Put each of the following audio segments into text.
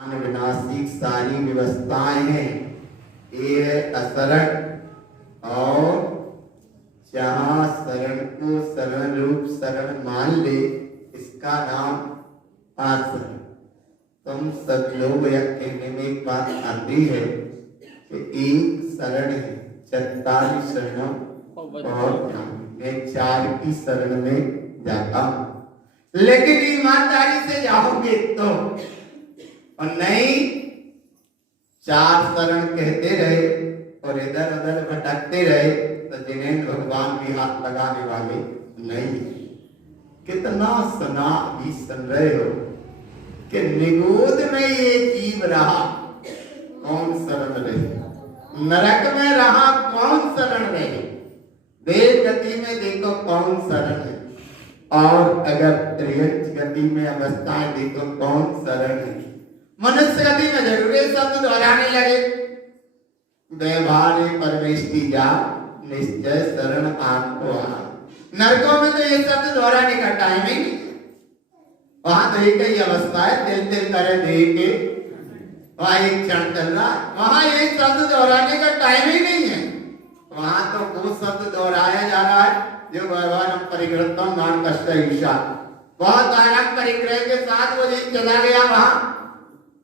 विनाशी सारी व्यवस्थाएं हैं। ये है असरण। और जहां शरण को शरण रूप शरण मान ले, इसका नाम आश्रम। तुम सब लोग यह कहने में एक बात आती है कि एक शरण है, 44 शरणों और मैं 4 की शरण में जाता हूं। लेकिन ईमानदारी से जाओगे तो, और नहीं 4 शरण कहते रहे और इधर उधर भटकते रहे तो जिन्हें भगवान भी हाथ लगाने वाले नहीं। कितना सुना भी सुन रहे हो कि निगोद में ये जीव रहा, कौन शरण रहे? नरक में रहा, कौन शरण रहे? देव गति में देखो कौन शरण है, और अगर त्रियंच गति में अवस्थाएं देखो कौन शरण है। मनुष्य गति में जरूर शब्द दोहराने लगे, व्यवहार परमेष्टि जा निश्चय शरण आपको आ। नरकों में तो ये शब्द दोहराने का टाइम ही नहीं, वहां तो एक ही अवस्था है, तिल तिल करे देख के वहां एक क्षण चल रहा है, वहां ये शब्द दोहराने का टाइम ही नहीं है। वहां तो वो शब्द दोहराया जा रहा है जो भगवान परिग्रहम नाम कष्ट ईशा, बहुत आराम परिग्रह के साथ वो दिन चला गया वहां।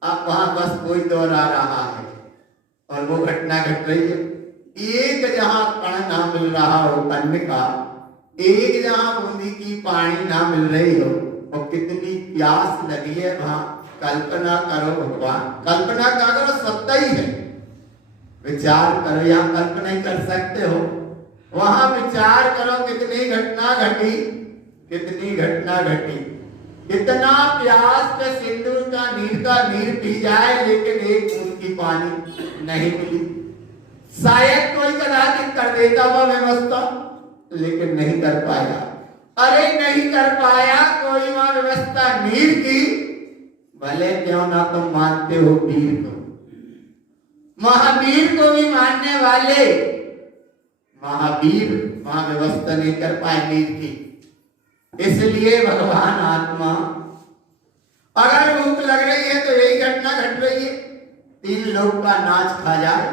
अब वहां बस कोई दोहरा रहा है और वो घटना घट रही है। एक जहां कण ना मिल रहा हो अन्न का, एक जहां बूंदी की पानी ना मिल रही हो, और कितनी प्यास लगी है वहां। कल्पना करो भगवान, कल्पना का करो, सत्ता ही है। विचार करो, यहाँ कल्पना ही कर सकते हो, वहां विचार करो कितनी घटना घटी, कितनी घटना घटी। कितना प्यास पे सिंदूर का नीर पी जाए, लेकिन एक बूंद की पानी नहीं मिली। शायद कोई कदाचित कर देता हुआ व्यवस्था, लेकिन नहीं कर पाया। अरे नहीं कर पाया कोई वहां व्यवस्था नीर की, भले क्यों ना तुम मानते हो वीर को, महावीर को भी मानने वाले महावीर वहां व्यवस्था नहीं कर पाए नीर की। इसलिए भगवान आत्मा, अगर भूख लग रही है तो यही घटना घट रही है, 3 लोग का नाच खा जाए,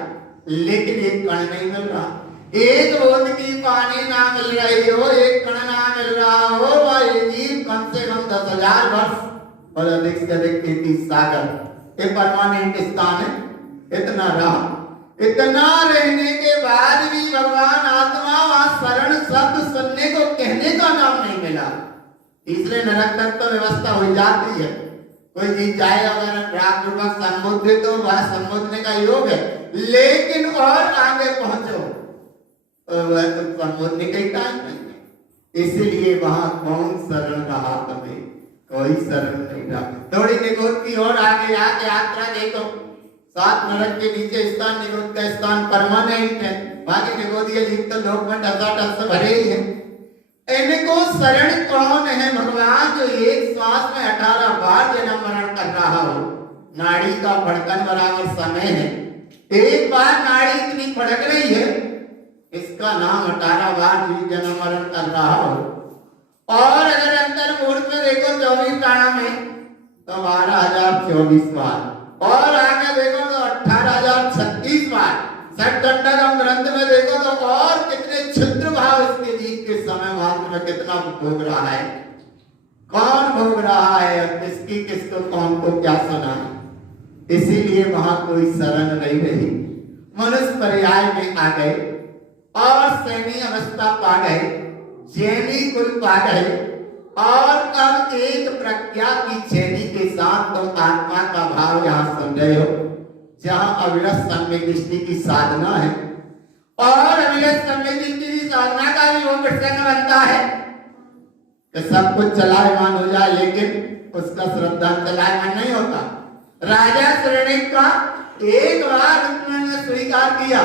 लेकिन एक कण नहीं मिल रहा। एक बूंद की पानी ना मिल रही हो, एक कण ना मिल रहा हो, वह जीव कम से कम 10,000 वर्ष और अधिक से अधिक 33 सागर, ये परमानेंट स्थान है। इतना रहा, इतना रहने के बाद भी भगवान आत्मा वहां शरण शब्द सुनने को कहने का नाम नहीं मिला। इसलिए नरक तक तो व्यवस्था हो जाती है, कोई जीव चाहे अगर रागपूर्वक संबोधित तो वह संबोधने का योग है, लेकिन और आगे पहुंचो तो वह तो संबोधने का ही टाइम नहीं है। इसलिए वहां कौन शरण रहा? तुम्हें कोई शरण नहीं रहा। थोड़ी निगोद की ओर आगे आके यात्रा देखो, 7 नरक के नीचे स्थान, निगोद का स्थान परमानेंट है। बाकी निगोदीय जीव तो लोक में टस भरे ही है। इनको शरण कौन है? भगवान जो एक श्वास में 18 बार जन्म मरण कर रहा हो। नाड़ी का फड़कन बराबर समय है, एक बार नाड़ी इतनी फड़क रही है, इसका नाम 18 बार जन्म मरण कर रहा हो। और अगर अंतर मुहूर्त में देखो 24 प्राणा में तो 12,024 बार, और आगे देखो तो 18,036 बार। षट्दंडकम ग्रंथ में देखो तो और कितने क्षुद्र भाव इसके जीव के समय मात्र में कितना भोग रहा है, कौन भोग रहा है, और किसकी किसको कौन को क्या सुना है। इसीलिए वहां कोई शरण नहीं रही। मनुष्य पर्याय में आ गए और सैनी अवस्था पा गए, जैनी कुल पा गए, और अब एक प्रज्ञा की छेनी के साथ तुम आत्मा का भाव यहाँ सुन रहे हो, जहाँ अविरत सम्यक दृष्टि की साधना है। और अविरत सम्यक दृष्टि की साधना का भी वो प्रसंग बनता है कि सब कुछ चलायमान हो जाए, लेकिन उसका श्रद्धा चलायमान नहीं होता। राजा श्रेणिक का एक बार उन्होंने स्वीकार किया,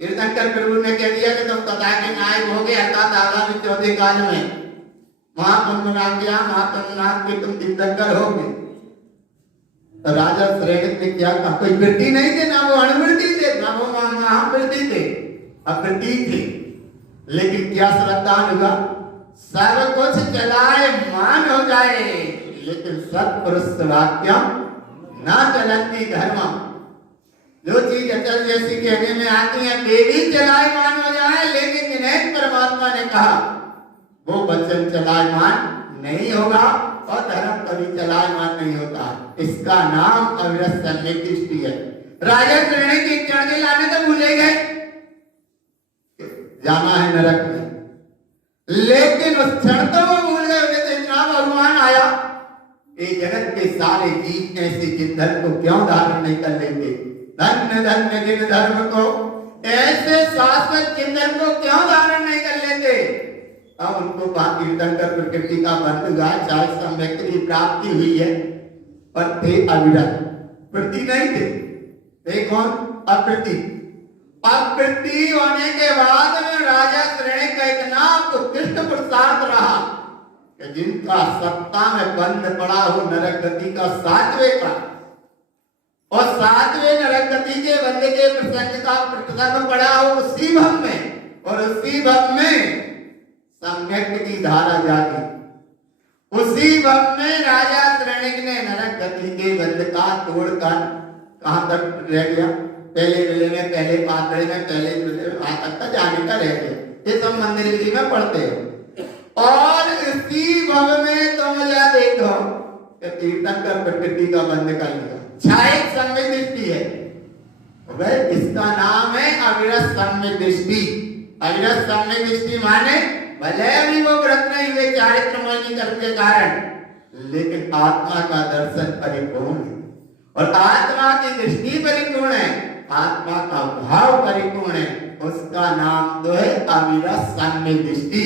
तीर्थंकर प्रभु ने कह दिया कि तुम तथा के नायक हो गए, अर्थात आगामी 14 काल में महाकुंभनाथ के तुम तीर्थंकर हो गए। तो राजा श्रेणिक ने क्या कहा? कोई वृत्ति नहीं थे, ना वो अणुवृत्ति थे, ना वो महावृत्ति थे, अप्रति थे, लेकिन क्या श्रद्धा होगा? सब कुछ चलाए मान हो जाए, लेकिन सत्पुरुष वाक्य ना चलती धर्म, जो चीज अचल जैसी कहने में आती है वे भी चलायमान हो जाए, लेकिन जिन्हें परमात्मा ने कहा वो वचन चलायमान नहीं होगा और धर्म कभी चलायमान नहीं होता। इसका नाम अविरत सम्यक दृष्टि है। राजा श्रेणी की क्षण के लाने तो भूले गए, जाना है नरक में, लेकिन उस क्षण तो वो भूल गए। इतना भगवान आया, ये जगत के सारे जीव ऐसे जिन धर्म को क्यों धारण नहीं कर लेते, धन्य धन्य जिन धर्म को, ऐसे शाश्वत जिन धर्म को क्यों धारण नहीं कर लेते। अब उनको कीर्तन कर प्रकृति का बंध हुआ, चाहे सम्यक की प्राप्ति हुई है, पर थे अविरत, प्रति नहीं थे कौन? अप्रति। अप्रति होने के बाद में राजा श्रेणी का इतना उत्कृष्ट पुरुषार्थ रहा कि जिनका सत्ता में बंद पड़ा हो नरक गति का 7वें का, और 7वें नरक गति के बंदे के प्रसंग का प्रसंग पड़ा हो उसी भव में, और उसी भव में सम्यक की धारा जागी। उसी भव में राजा श्रेणी ने नरक गति के बंद का तोड़कर कहां तक रह गया? पहले जिले में, पहले पात्रे में, पहले तक जाने का रह गया। ये सब मंदिर विधि में पढ़ते हो। और इसी भव में तुम जा देखो कि कीर्तन कर प्रकृति का बंद कर लिया, छाए सम्यक दृष्टि है। इसका नाम है अविरत सम्यक दृष्टि। अविरत सम्यक दृष्टि माने भले भी वो व्रत नहीं हुए चारित्रमय कर्म के कारण, लेकिन आत्मा का दर्शन परिपूर्ण है, और आत्मा की दृष्टि परिपूर्ण है, आत्मा का भाव परिपूर्ण है। उसका नाम तो है अविरत सम्यक दृष्टि।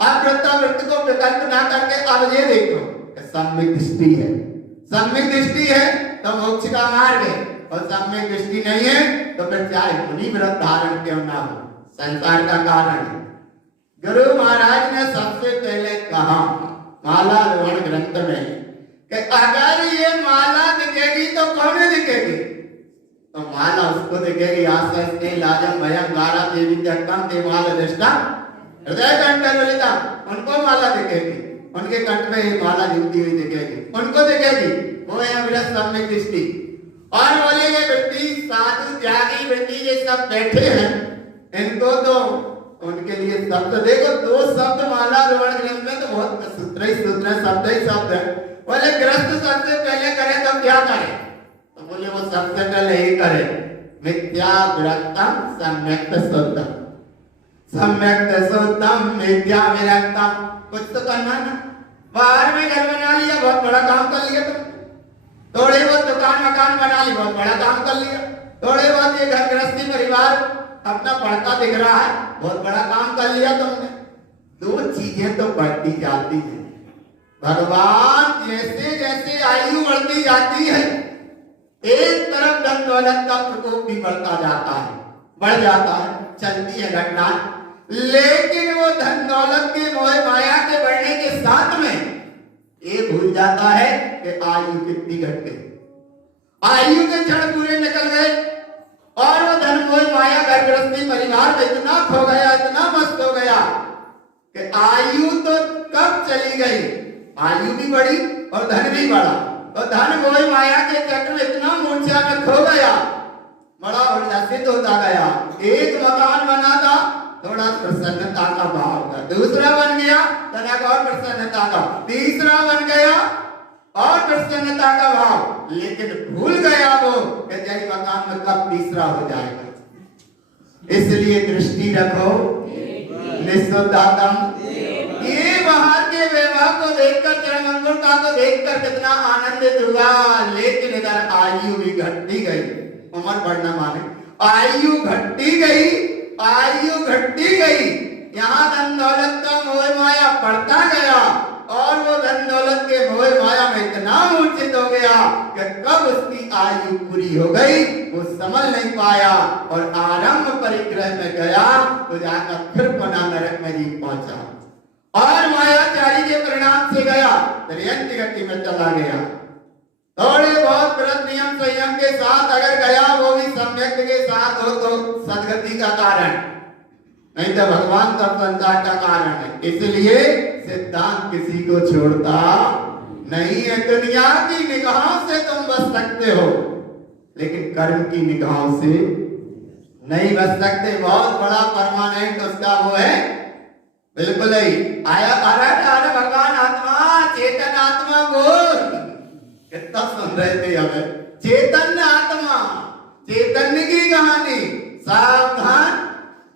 अब वृत्त को विकल्प ना करके अब ये देखो सम्यक दृष्टि है। सम्यक दृष्टि है तो मोक्ष का मार्ग है, और सम्यक दृष्टि नहीं है तो फिर चाहे मुनि व्रत धारण क्यों ना हो, संसार का कारण है। गुरु महाराज ने सबसे पहले कहा माला रोहण ग्रंथ में कि अगर ये माला दिखेगी तो कौन दिखेगी? तो माला उसको दिखेगी आशा स्नेह लाजम भयम गारा देवी जगदम देवाल दृष्टा हृदय कंठलिता, उनको माला दिखेगी, उनके कंठ में ये माला झूलती हुई दिखेगी, उनको दिखेगी। वो है अविरत सम्यक दृष्टि। और बोले ये वृत्ति साधु त्यागी वृत्ति ये सब बैठे हैं, इनको तो उनके लिए शब्द देखो, 2 शब्द माला रोहण ग्रंथ में तो बहुत सूत्र ही शब्द है। बोले ग्रस्त सबसे पहले करें तब क्या करें? तो बोले वो सबसे पहले ही करे मिथ्या विरक्तम सम्यक्त शुद्धम, सम्यक्त शुद्धम मिथ्या विरक्तम। कुछ तो करना ना, बाहर में घर बना लिया बहुत बड़ा काम कर लिया तुम, थोड़े बहुत दुकान मकान बना ली बहुत बड़ा काम कर लिया, थोड़े बहुत ये घर गृहस्थी परिवार अपना बढ़ता दिख रहा है बहुत बड़ा काम कर लिया तुमने। 2 चीजें तो बढ़ती जाती है। भगवान जैसे जैसे आयु बढ़ती जाती है, एक तरफ धन दौलत का प्रकोप भी बढ़ता जाता है, बढ़ जाता है, चलती है घटना। लेकिन वो धन दौलत के मोह माया के बढ़ने के साथ में ये भूल जाता है कि आयु कितनी घट गई, आयु के क्षण पूरे निकल गए, और वो धन मोह माया घर गृहस्थी परिवार में इतना खो गया, इतना मस्त हो गया कि आयु तो कब चली गई, आयु भी बढ़ी और धन भी बढ़ा, और धन मोह माया के चक्र में इतना मूर्छा में खो गया, बड़ा उल्लसित होता गया। एक मकान बना था, थोड़ा प्रसन्नता का भाव था, दूसरा बन गया तनिक और प्रसन्नता का, तीसरा बन गया और प्रसन्नता का भाव, लेकिन भूल गया वो कि जय मकान में कब तीसरा हो जाएगा। इसलिए दृष्टि रखो निस्सुद्धातम। ये बाहर के व्यवहार को देखकर चरणमंगुलता को देखकर कितना आनंदित हुआ, लेकिन इधर आयु भी घटती गई, उम्र बढ़ना माने आयु घटती गई, आयु घटती गई। यहाँ धन दौलत का मोह माया बढ़ता गया, और वो धन दौलत के मोह माया में इतना मूर्छित हो गया कि कब उसकी आयु पूरी हो गई वो समझ नहीं पाया, और आरंभ परिग्रह में गया तो जाकर फिर पुनः नरक में जी पहुंचा, और मायाचारी के परिणाम से गया त्रियंती गति में चला गया। थोड़े बहुत व्रत नियम संयम के साथ अगर गया, वो भी सम्यक के साथ हो तो सदगति का कारण, नहीं तो भगवान का संसार का कारण है। इसलिए सिद्धांत किसी को छोड़ता नहीं है। दुनिया की निगाहों से तुम बच सकते हो, लेकिन कर्म की निगाहों से नहीं बच सकते। बहुत बड़ा परमानेंट उसका वो है, बिल्कुल ही आया अरे भगवान आत्मा, चेतन आत्मा बोल। कितना सुन रहे थे हमें, चैतन्य आत्मा, चैतन्य की कहानी। सावधान,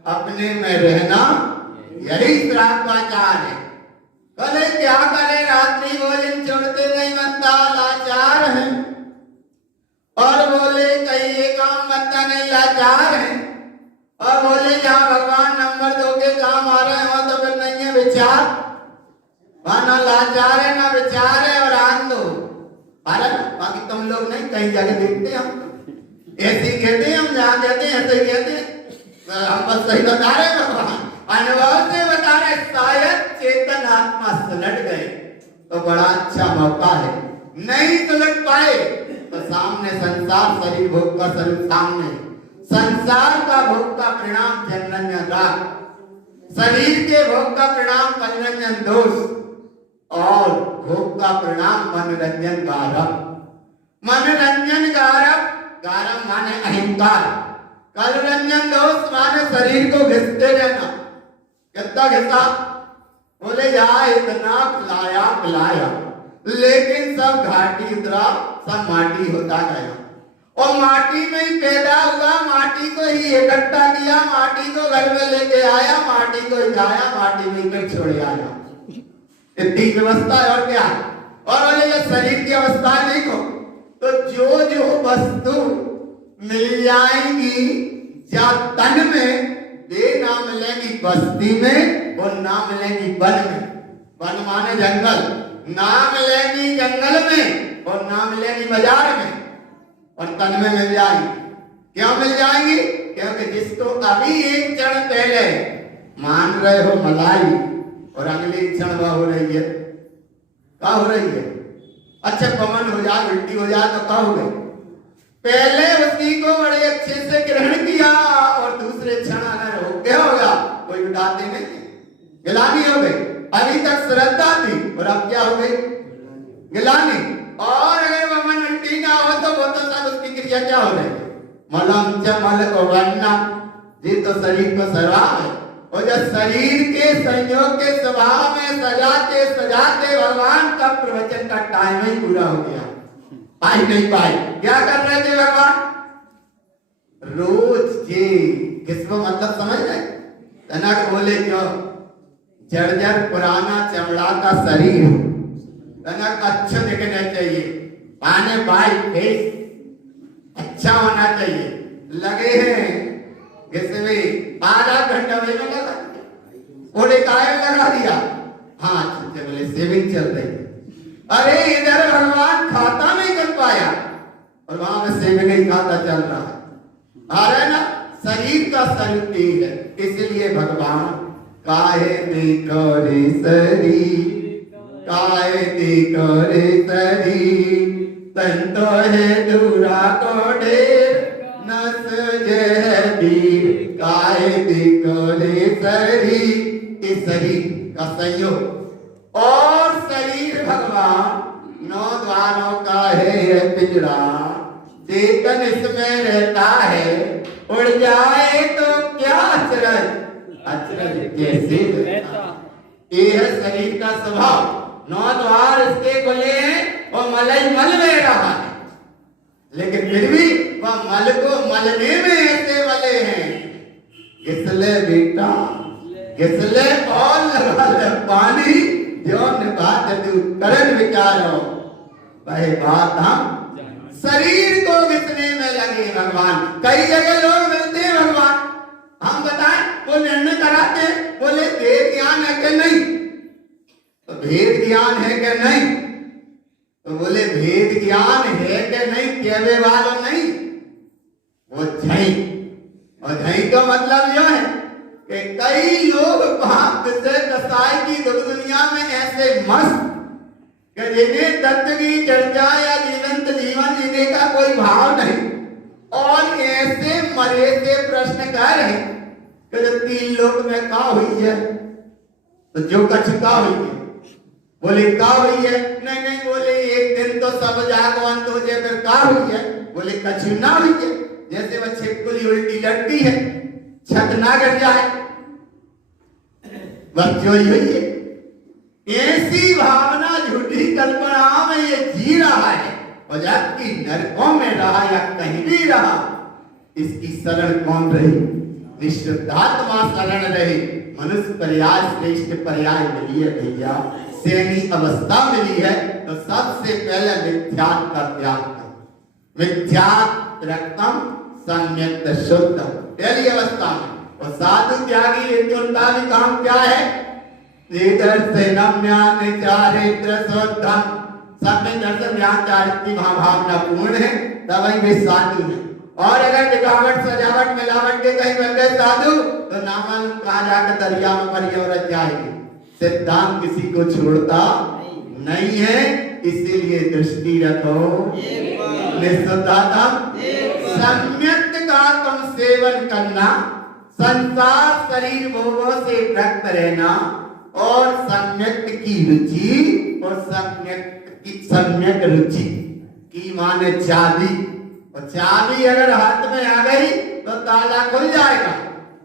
अपने में रहना, यही श्रापाचार है। कले क्या करे, रात्रि भोजन छोड़ते नहीं बनता, लाचार है। और बोले कहीं ये काम बनता नहीं, लाचार है। और बोले जहाँ भगवान नंबर 2 के काम आ रहे हो तो फिर नहीं है विचार, वहां ना लाचार है ना विचार है। और आन दो अरे बाकी तुम लोग नहीं, कहीं जाके देखते हैं हम ऐसे ही कहते हैं, हम जहाँ कहते हैं ऐसे ही कहते हैं। हम बस सही बता रहे हैं, भगवान अनुभव से बता रहे। शायद चेतन आत्मा सुलट गए तो बड़ा अच्छा मौका है, नहीं सुलट पाए तो सामने संसार शरीर भोग का स्वरूप, सामने संसार का भोग का परिणाम जनरंजन राग, शरीर के भोग का परिणाम मनोरंजन दोष, और भोग का परिणाम मनोरंजन गारव। मनोरंजन गारव, गारव माने अहंकार, मनोरंजन दोष माने शरीर को घिसते रहना। कितना घिसा, बोले यार इतना खिलाया पिलाया, लेकिन सब घाटी उतरा, सब माटी होता गया। और माटी में ही पैदा हुआ, माटी को ही इकट्ठा किया, माटी को घर में लेके आया, माटी को ही खाया, माटी में फिर छोड़ आया। इतनी व्यवस्था है और क्या। और बोले ये शरीर की अवस्था देखो, तो जो जो वस्तु मिल जाएंगी या तन में, वे ना मिलेंगी बस्ती में और ना मिलेंगी वन में। वन माने जंगल, ना मिलेंगी जंगल में और ना मिलेंगी बाजार में, और तन में मिल जाएंगी। क्यों मिल जाएंगी? क्योंकि जिसको अभी एक क्षण पहले मान रहे हो मलाई, और अगली क्षण वह हो रही है, क्या हो रही है? अच्छा पवन हो जाए, उल्टी हो जाए तो क्या हो गई? पहले उसी को बड़े अच्छे से ग्रहण किया और दूसरे क्षण अगर हो गया होगा, कोई उठाते नहीं, गिलानी हो गई। अभी तक श्रद्धा थी और अब क्या हो गई? गिलानी। और अगर पवन उल्टी ना हो तो वो तो सब उसकी क्रिया क्या हो रही है? मलम चमल वन्ना, ये तो शरीर को स्वभाव है। और जब शरीर के संयोग के स्वभाव में सजाते सजाते भगवान का प्रवचन का टाइम ही पूरा हो गया, आई नहीं पाई। क्या कर रहे थे भगवान? रोज ये किसको मतलब समझ रहे? तनक बोले क्यों जर्जर पुराना चमड़ा का शरीर, तनक अच्छा दिखना चाहिए, पाने बाई फेस अच्छा होना चाहिए। लगे हैं इसमें आधा घंटा में लगा दिया, ओडे काय लगा दिया। हाँ बोले सेविंग चल रही है। अरे इधर भगवान खाता नहीं कर पाया और वहां में सेविंग ही खाता चल रहा है। आ रहा है ना, शरीर का स्वरूप है। इसलिए भगवान काहे देखो रे शरीर, काहे देखो रे शरीर, तन तो है दूरा को ढेर, नस जह वीर, काहे देखो रे शरीर। इस शरीर का संयोग और शरीर भगवान 9 द्वारों का है यह पिंजरा, चेतन इसमें रहता है, उड़ जाए तो क्या अचरज, अचरज कैसे रहता। ये है शरीर का स्वभाव। 9 द्वार इसके खुले हैं और मलई मल में रहा है, लेकिन फिर भी वह मल को मलने में ऐसे मले हैं। इसलिए बेटा इसलिए और लगा ले पानी, जो निभात तू करन विचारो। वही बात हम शरीर को घिसने में लगे भगवान। कई जगह लोग मिलते हैं भगवान, हम बताएं वो निर्णय कराते, बोले भेद ज्ञान है कि नहीं, तो भेद ज्ञान है कि नहीं, तो बोले भेद ज्ञान है कि नहीं, कहने वालों नहीं, वो झई। और झई का मतलब यह है कि कई लोग भक्त से कसाई की दुनिया में ऐसे मस्त कि जिन्हें तत्व की चर्चा या जीवंत जीवन जीने का कोई भाव नहीं, और ऐसे मरे से प्रश्न कर रहे कि जब 3 लोक में का हुई है, तो जो कछ का हुई है बोले का हुई है? नहीं नहीं, बोले एक दिन तो सब जागवंत हो जाए, फिर का हुई है? बोले कछु ना हुई है, जैसे वह छिपकली उल्टी लटती है, छत ना गिर जाए, बस चोरी हुई है। ऐसी भावना झूठी कल्पना में ये जी रहा है, और जबकि नरकों में रहा या कहीं भी रहा, इसकी शरण कौन रही? निश्चितात्मा शरण रही। मनुष्य पर्याय श्रेष्ठ पर्याय मिली है भैया, सेनी अवस्था मिली है, तो सबसे पहले मिथ्यात्व का त्याग कर। मिथ्यात्व रक्तम सम्यक शुद्ध, पहली अवस्था में। और साधु त्यागी उनका भी काम क्या है? चारित्र शुद्धम, सब में दर्शन ज्ञान चारित्र भावना पूर्ण है, तभी वे साधु है। और अगर दिखावट सजावट मिलावट के कहीं बन गए साधु, तो नाम कहा जाकर दरिया में परिवर्तन जाएंगे। सिद्धांत किसी को छोड़ता नहीं है, इसीलिए दृष्टि रखो। सम्यक का तुम सेवन करना, संसार शरीर भोगों से व्यक्त रहना, और सम्यक की रुचि, और सम्यक रुचि की माने चाबी, और चाबी अगर हाथ में आ गई तो ताला खुल जाएगा।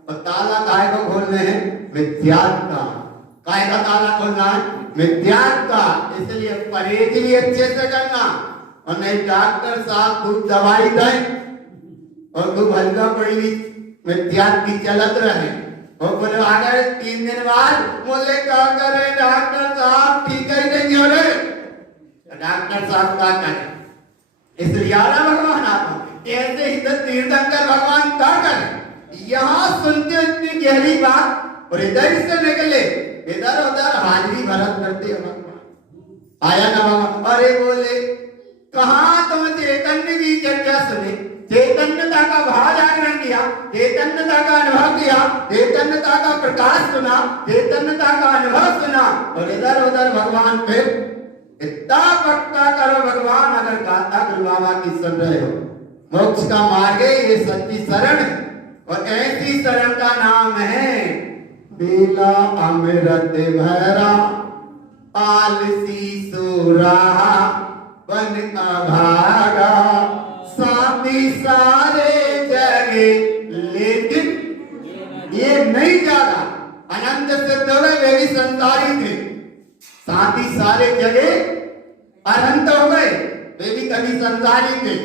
और ताला काय को खोलने हैं? मिथ्यात्व का। काय का ताला खोलना है? मिथ्यात्व का। इसलिए परहेज भी अच्छे से करना, और नहीं डॉक्टर साहब खूब दवाई दें और खूब हल्का पड़ी मिथ्यात्व की चलत रहे, और बोले अगर 3 दिन बाद बोले क्या करे डॉक्टर साहब, ठीक ही नहीं हो रहे, डॉक्टर साहब क्या करें? इसलिए भगवान आप ऐसे ही तो तीर्थंकर भगवान क्या करें? यहाँ सुनते इतनी गहरी बात, और इधर से निकले इधर उधर हाजरी भरत करते भगवान। आया ना भगवान? अरे बोले कहाँ तुम चैतन्य की चर्चा सुने, चैतन्यता का भाव जागरण किया, चैतन्यता का अनुभव किया, चैतन्यता का प्रकाश सुना, चैतन्यता का अनुभव सुना, और इधर उधर भगवान फिर इतना पक्का करो भगवान, अगर गाथा गुरु बाबा की सुन रहे हो, मोक्ष का मार्ग है ये सच्ची शरण, और ऐसी शरण का नाम है बेला अमृत भरा आलसी सूरा बन अभागा, साथी सारे जगे लेकिन ये नहीं जागा। अनंत सिद्ध हो गए, वे भी संसारी थे, साथी सारे जगे अनंत हो गए, वे भी कभी संसारी थे।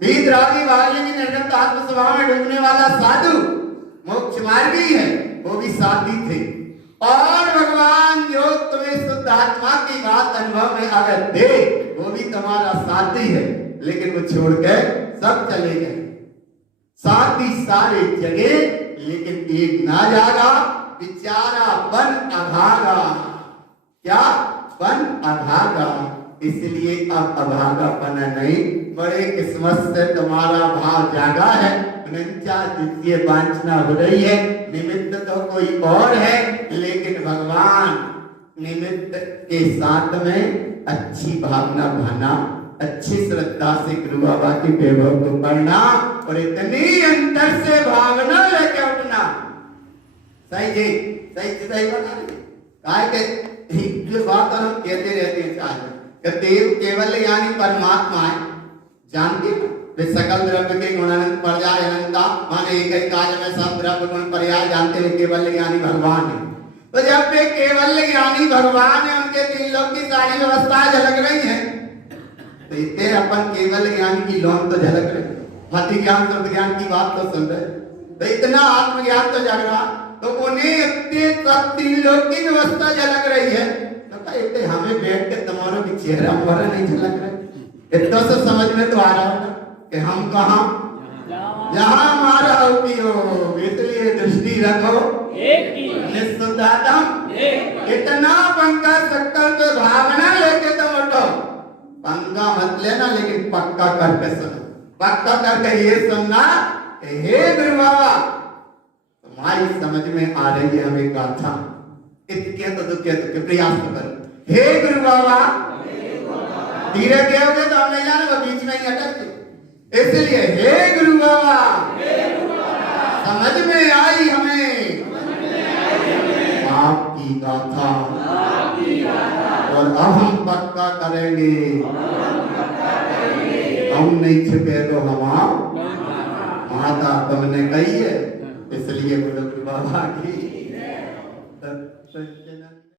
वीतरागी वाली की निर्गत आत्म स्वभाव में डूबने वाला साधु मोक्ष मार्गी है, वो भी साथी थे। और भगवान जो तुम्हें शुद्ध आत्मा की बात अनुभव में अगर दे, वो भी तुम्हारा साथी है, लेकिन वो छोड़ के सब चले गए। साथी सारे जगे लेकिन एक ना जागा, बेचारा बन अभागा। क्या? बन अभागा। इसलिए अब अभागापन नहीं, बड़े किस्मत से तुम्हारा भाव जागा है, जिसकी वांछना हो रही है, निमित्त तो कोई और है, लेकिन भगवान निमित्त के साथ में अच्छी भावना भाना, अच्छी श्रद्धा से गुरु बाबा की वैभव को पढ़ना, और इतनी अंदर से भावना लेके उठना। सही जी, सही बता रही काय के जो बात हम कहते रहते हैं, चाहे देव केवल यानी परमात्मा है, जानते वे सकल द्रव्य के गुणानंद पर्याय अनंता, माने एक ही काल में सब द्रव्य गुण पर्याय जानते हुए केवल ज्ञानी भगवान है। तो जब वे केवल ज्ञानी भगवान है, उनके 3 लोक की सारी व्यवस्थाएं झलक रही हैं, तो इतने अपन केवल ज्ञान की लोन तो झलक रहे, मति ज्ञान शुद्ध ज्ञान की बात तो सुन रहे, तो इतना आत्मज्ञान तो जग रहा, तो उन्हें इतने सब 3 लोक की व्यवस्था झलक रही है, तो कहते हमें बैठ के तुम्हारा भी चेहरा हमारा नहीं झलक रहा। इतना से समझ में तो आ रहा होगा कि हम कहाँ, जहाँ हमारा उपयोग, इसलिए दृष्टि रखो निस्सुदातम, इतना पंका सकल तो भावना लेके तुम उठो, पंगा मत लेना, लेकिन पक्का करके सुनो, पक्का करके ये सुनना, हे गुरु बाबा तुम्हारी समझ में आ रही है हमें गाथा, इसके तो प्रयास करो। हे गुरु बाबा, धीरे कहोगे तो हम नहीं जाने, वो बीच में ही अटक गए, इसलिए हे गुरु बाबा समझ में आई हमें आपकी गाथा, और अब हम पक्का करेंगे, हम नहीं छिपे तो हम माता तुमने कही है, इसलिए बोलो बाबा की